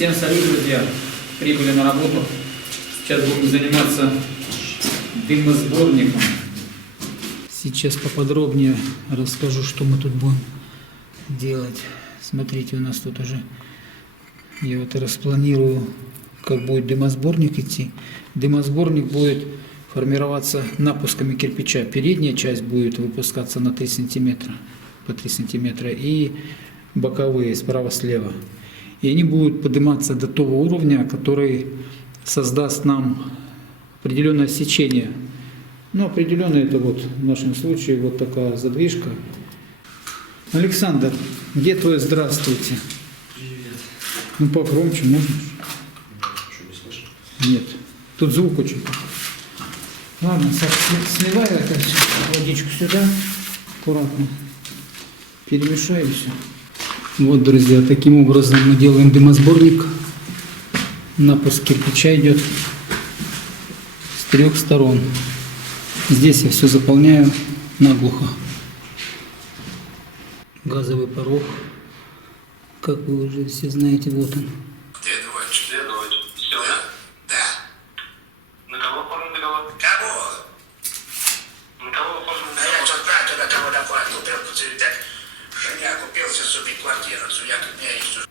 Всем салют, друзья! Прибыли на работу. Сейчас будем заниматься дымосборником. Сейчас поподробнее расскажу, что мы тут будем делать. Смотрите, у нас тут уже, я вот распланирую, как будет дымосборник идти. Дымосборник будет формироваться напусками кирпича. Передняя часть будет выпускаться на 3 сантиметра, по 3 сантиметра, и боковые справа-слева. И они будут подниматься до того уровня, который создаст нам определенное сечение. Ну, определенное это вот в нашем случае вот такая задвижка. Александр, где твое здравствуйте? Привет. Ну, погромче можно? Что, не слышно? Нет. Тут звук очень. Ладно, сливай это все, водичку сюда, аккуратно. Перемешай все. Вот, друзья, таким образом мы делаем дымосборник. Напуск кирпича идет с 3 сторон. Здесь я все заполняю наглухо. Газовый порог, как вы уже все знаете, вот он. Следовать. Все, да? Да. На кого оформлен договор? Кого? На кого оформлен А я договор? что знаю, на кого доклад купил, так женя купился супить квартиру, судья тут не есть.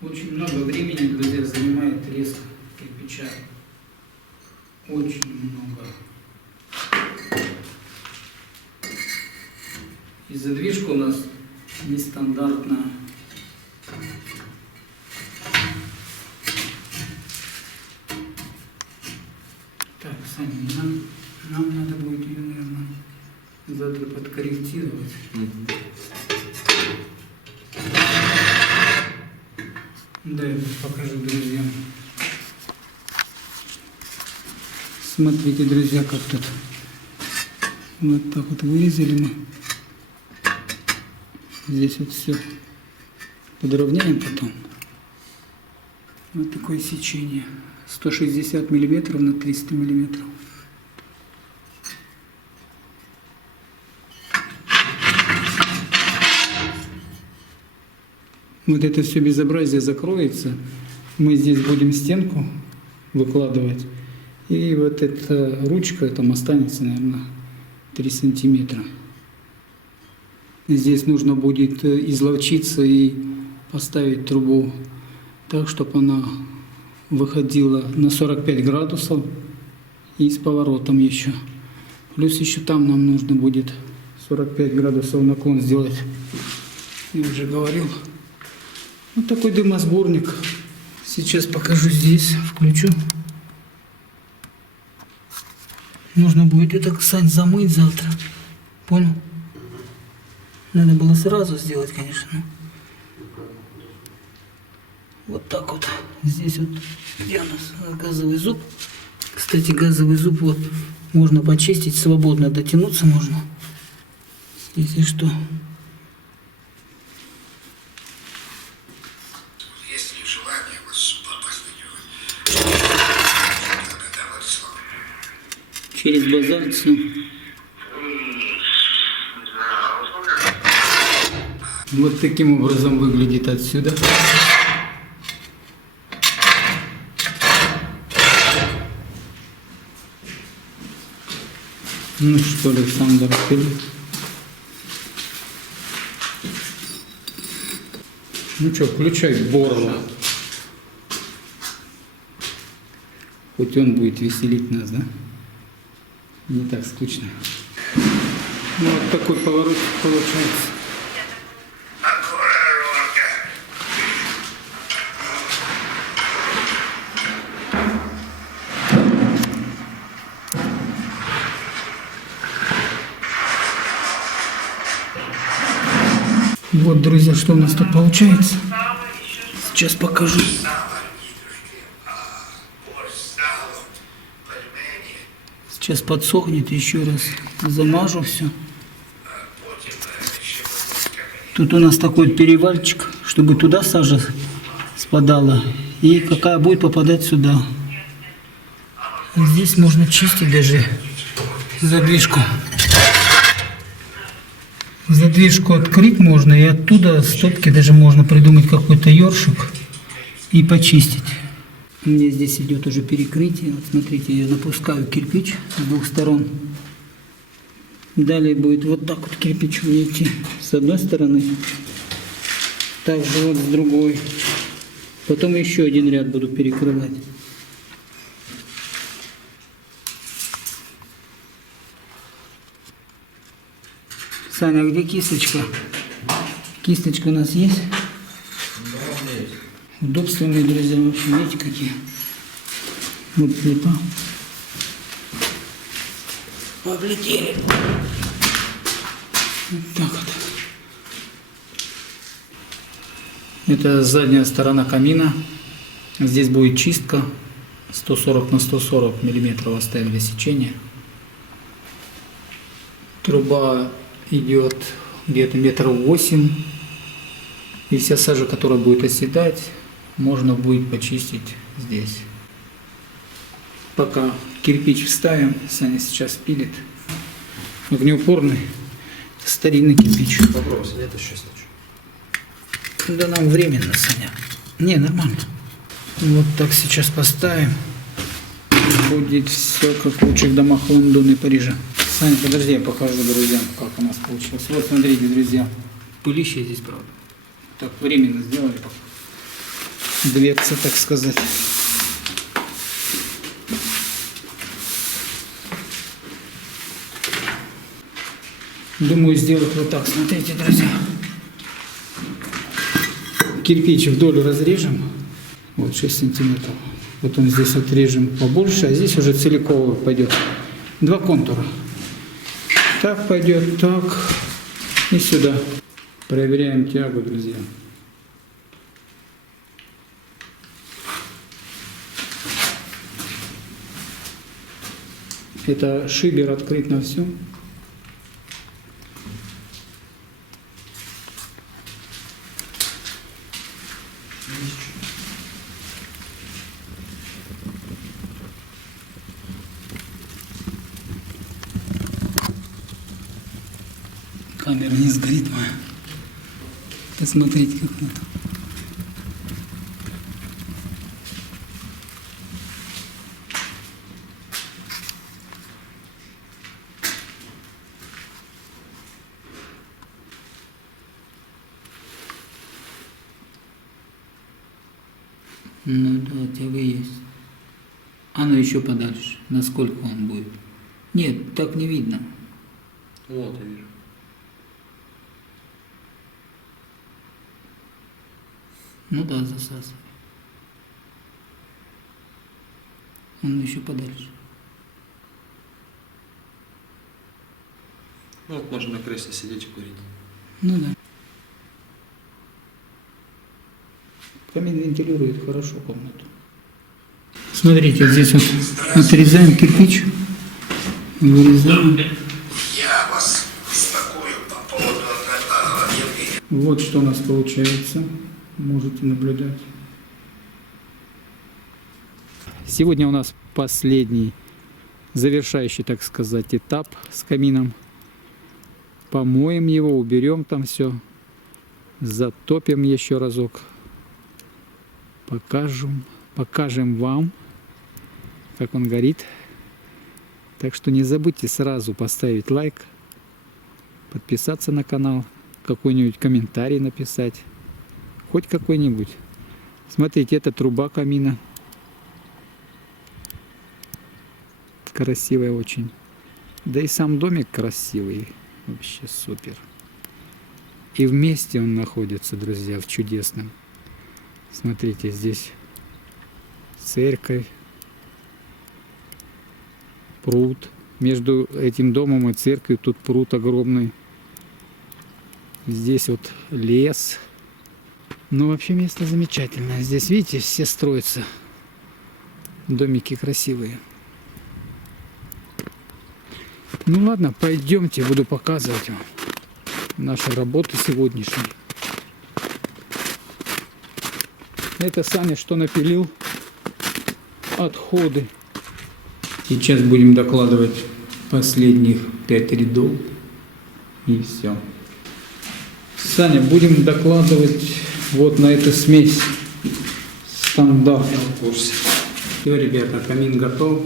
Очень много времени, друзья, занимает резко кирпича. Очень много. И задвижка у нас нестандартная. Так, Саня, нам надо будет ее, наверное, завтра подкорректировать. Да, я покажу друзьям. Смотрите, друзья, как тут. Вот так вот вырезали мы. Здесь вот все подровняем потом. Вот такое сечение. 160 миллиметров на 300 миллиметров. Вот это все безобразие закроется. Мы здесь будем стенку выкладывать. И вот эта ручка там останется, наверное, 3 сантиметра. Здесь нужно будет изловчиться и поставить трубу так, чтобы она выходила на 45 градусов и с поворотом еще. Плюс еще там нам нужно будет 45 градусов наклон сделать. Я уже говорил. Вот такой дымосборник. Сейчас покажу здесь, включу. Нужно будет это, Сань, замыть завтра. Понял? Надо было сразу сделать, конечно. Вот так вот. Здесь вот, где у нас газовый зуб. Кстати, газовый зуб вот можно почистить, свободно дотянуться можно. Если что. Есть ли желание вас попасть на него? Через базар все. Вот таким образом выглядит отсюда. Ну что, Александр, вперед. Ну что, включай борло. Хоть он будет веселить нас, да? Не так скучно. Ну вот такой поворот получается. Вот, друзья, что у нас тут получается. Сейчас покажу. Сейчас подсохнет, еще раз замажу все. Тут у нас такой перевальчик, чтобы туда сажа спадала. И какая будет попадать сюда. Здесь можно чистить даже задвижку. Задвижку открыть можно, и оттуда стопки даже можно придумать какой-то ёршик. и почистить. У меня здесь идет уже перекрытие. Вот смотрите, я напускаю кирпич с двух сторон. Далее будет вот так вот кирпич мне идти с одной стороны, также вот с другой. Потом еще один ряд буду перекрывать. Саня, где кисточка? Кисточка у нас есть? Удобственные, друзья, вообще, видите, какие? Вот плита. Облетели. Вот так вот. Это задняя сторона камина. Здесь будет чистка. 140 на 140 миллиметров оставили сечение. Труба идет где-то 8 метров. И вся сажа, которая будет оседать, можно будет почистить здесь. Пока кирпич вставим, Саня сейчас пилит. Огнеупорный, старинный кирпич. Вопрос, нет еще случая. Да нам временно, Саня. Не, нормально. Вот так сейчас поставим. Будет все как в лучших домах Лондона и Парижа. Саня, подожди, я покажу друзьям, как у нас получилось. Вот смотрите, друзья. Пылище здесь, правда. Так временно сделали. Дверца, так сказать. Думаю сделать вот так. Смотрите, друзья. Кирпич вдоль разрежем. Вот 6 сантиметров. Потом здесь отрежем побольше, а здесь уже целиковый пойдет. 2 контура. Так пойдет, так и сюда. Проверяем тягу, друзья. Это шибер открыт на всю. Камера не сгорит моя. Посмотрите, как это. Ну да, тяга есть. А ну еще подальше. Насколько он будет? Нет, так не видно. Вот, я вижу. Ну да, засасывай. Он еще подальше. Ну, вот можно на кресле сидеть и курить. Ну да. Камин вентилирует хорошо комнату. Смотрите, здесь вот отрезаем кирпич, вырезаем. Я вас беспокою по поводу этого, Евгений. Вот что у нас получается. Можете наблюдать. Сегодня у нас последний, завершающий, так сказать, этап с камином. Помоем его, уберем там все, затопим еще разок. Покажем вам, как он горит. Так что не забудьте сразу поставить лайк, подписаться на канал, какой-нибудь комментарий написать. Хоть какой-нибудь. Смотрите, это труба камина. Красивая очень. Да и сам домик красивый. Вообще супер. И вместе он находится, друзья, в чудесном. Смотрите, здесь церковь, пруд. Между этим домом и церковью тут пруд огромный. Здесь вот лес. Ну, вообще место замечательное. Здесь, видите, все строятся. Домики красивые. Ну ладно, пойдемте, буду показывать вам наши работы сегодняшние. Это Саня что напилил? Отходы. Сейчас будем докладывать последних 5 рядов. И все. Саня, будем докладывать вот на эту смесь. стандарт. Я в курсе. Все, ребята, камин готов.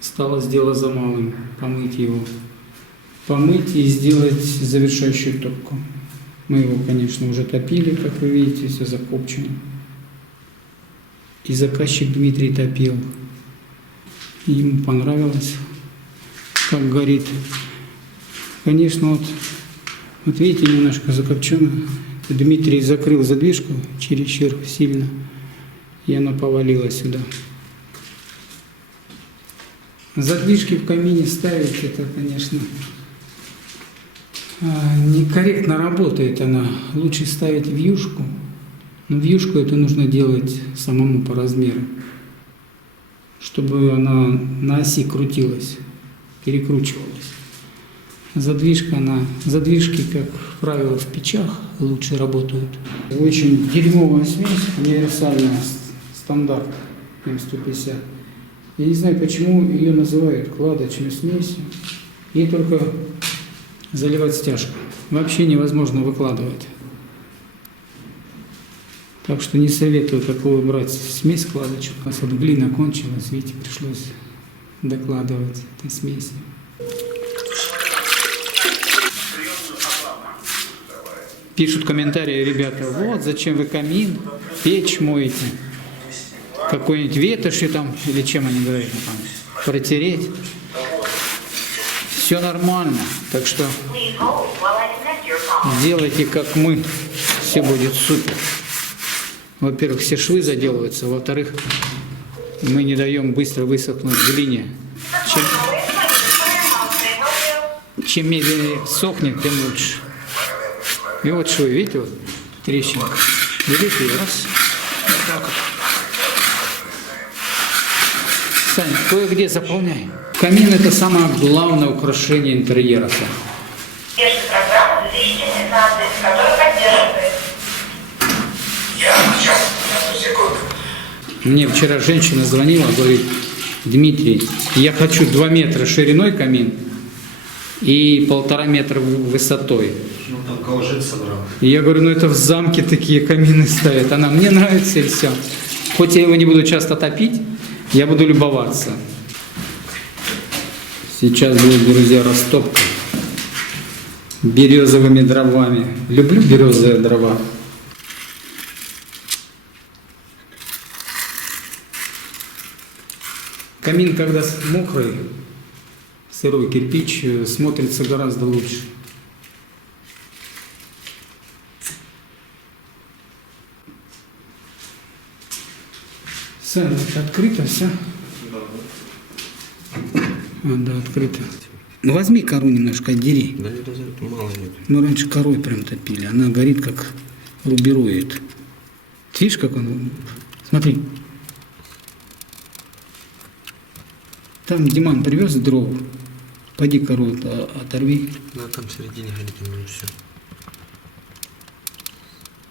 Осталось дело за малым. Помыть его. Помыть и сделать завершающую топку. Мы его, конечно, уже топили, как вы видите, все закопчено. И заказчик Дмитрий топил. Ему понравилось, как горит. Конечно, вот видите, немножко закопчено. Дмитрий закрыл задвижку чересчур сильно, и она повалила сюда. Задвижки в камине ставить, это, конечно, некорректно работает она. Лучше ставить вьюшку, но вьюшку это нужно делать самому по размеру, чтобы она на оси крутилась, перекручивалась. Задвижки, как правило, в печах лучше работают. Очень дерьмовая смесь, универсальная, стандарт М150. Я не знаю, почему ее называют кладочной смесью. Ей только заливать стяжку. Вообще невозможно выкладывать. Так что не советую такую брать смесь кладочную. У нас вот глина кончилась, видите, пришлось докладывать этой смеси. Пишут комментарии, ребята, вот зачем вы камин, печь моете, какой-нибудь ветошью там, или чем они говорят, там, протереть. Все нормально, так что делайте как мы, все будет супер. Во-первых, все швы заделываются, во-вторых, мы не даем быстро высохнуть в глине. Чем медленнее сохнет, тем лучше. И вот швы, видите, вот трещинка. Берите ее, раз, вот так вот. Сань, кое-где заполняй. Камин — это самое главное украшение интерьера. Программа 2017, которая поддерживает. Я сейчас, одну секунду. Мне вчера женщина звонила, говорит: Дмитрий, я хочу 2 метра шириной камин и 1,5 метра высотой. Ну там колжит собрал. И я говорю, ну это в замке такие камины ставят. Она: мне нравится и все. Хоть я его не буду часто топить, я буду любоваться. Сейчас будет, друзья, растопка березовыми дровами. Люблю березовые дрова. Камин, когда мокрый, сырой кирпич, смотрится гораздо лучше. Сань, это открыто все? Да, открыто. Ну, возьми кору немножко, отдери. Да не разорвет, мало нет. Мы раньше корой прям топили. Она горит, как рубирует. Видишь, как он? Смотри. Там Диман привез дров. Пойди кору оторви. Да там в середине горит, ну все.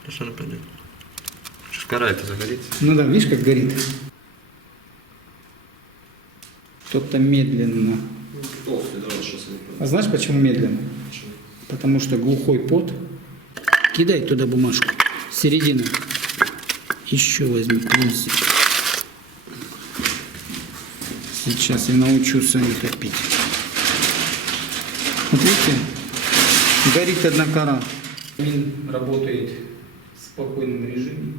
Хорошо, она пойдет. Сейчас кора это загорится. Ну да, видишь, как горит? Кто-то медленно. Толстый дрова сейчас А знаешь, почему медленно? Потому что глухой пот. Кидай туда бумажку. Середину. Еще возьми плюсик. Сейчас я научу Саню топить. Вот видите, горит одна кора. Камин работает в спокойном режиме.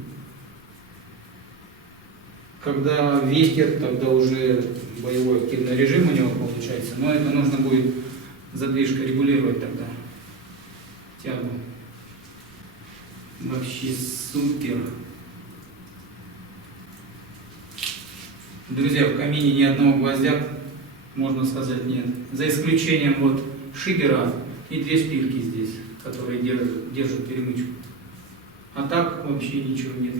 Когда ветер, тогда уже боевой активный режим у него получается. Но это нужно будет задвижкой регулировать тогда. Тягу. Вообще супер. Друзья, в камине ни одного гвоздя, можно сказать, нет. За исключением вот шибера и 2 шпильки здесь, которые держат перемычку. А так вообще ничего нет.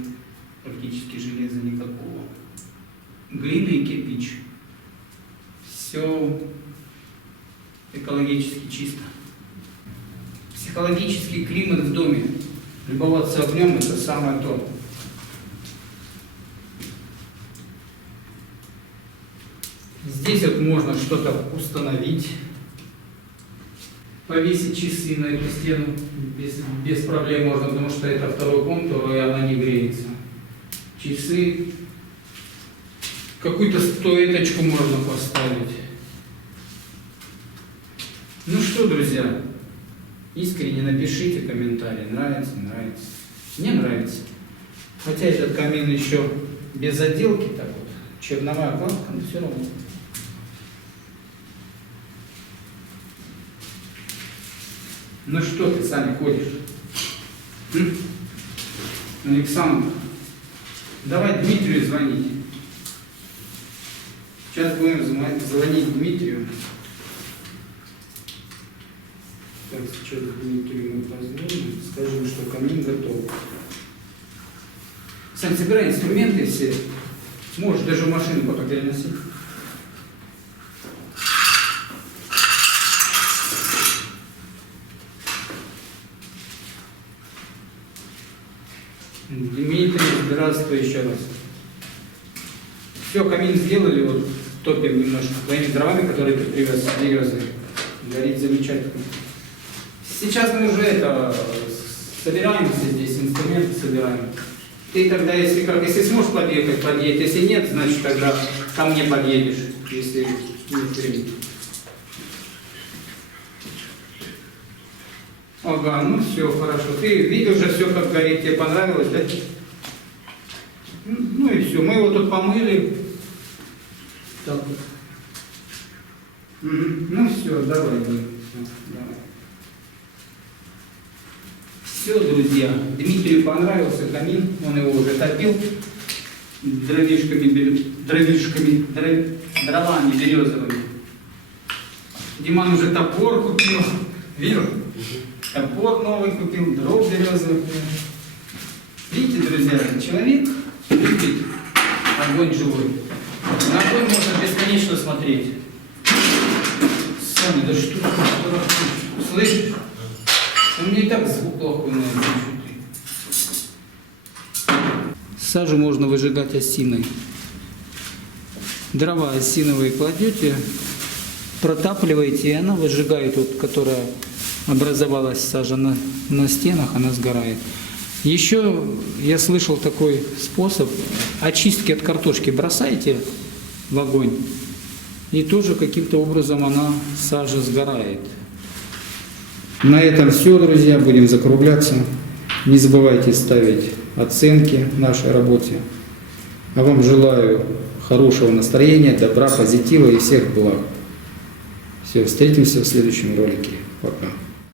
Практически железа никакого. Глина и кирпич. Все экологически чисто. Психологический климат в доме. Любоваться огнем — это самое то. Здесь вот можно что-то установить, повесить часы на эту стену без проблем можно, потому что это второй комнату, и она часы. Какую-то стоечку можно поставить. Ну что, друзья, искренне напишите комментарий, нравится, не нравится. Мне нравится. Хотя этот камин еще без отделки, так вот, черновая кладка, но все равно. Ну что ты сами ходишь? Александр, давай Дмитрию звонить. Сейчас будем звонить Дмитрию. Так, сейчас Дмитрию мы позвоним, скажем, что камин готов. Сань, собирай инструменты все. Можешь даже машину пока переносить. Дмитрий, здравствуй еще раз. Все, камин сделали, вот топим немножко твоими дровами, которые ты привез с Березы. Горит замечательно. Сейчас мы уже собираемся здесь, инструменты собираем. Ты тогда, если сможешь подъехать, подъедь. Если нет, значит тогда ко мне подъедешь, если нет времени. Ага, ну все, хорошо. Ты видел же все, как горит, тебе понравилось, да? Ну и все, мы его тут помыли. Так вот. Ну все, давай. Все, друзья, Дмитрию понравился камин, он его уже топил дровами березовыми. Диман уже топор купил, видел? Топор новый купил, дров березовых. Видите, друзья, человек любит огонь живой. На огонь можно бесконечно смотреть. Саня, да что ты? Слышишь? У меня и так звук плохой, наверное. Сажу можно выжигать осиной. Дрова осиновые кладете, протапливаете, и она выжигает, вот, которая образовалась сажа на стенах, она сгорает. Еще я слышал такой способ: очистки от картошки бросаете в огонь, и тоже каким-то образом она, сажа, сгорает. На этом все, друзья, будем закругляться. Не забывайте ставить оценки нашей работе. А вам желаю хорошего настроения, добра, позитива и всех благ. Все, встретимся в следующем ролике. Пока.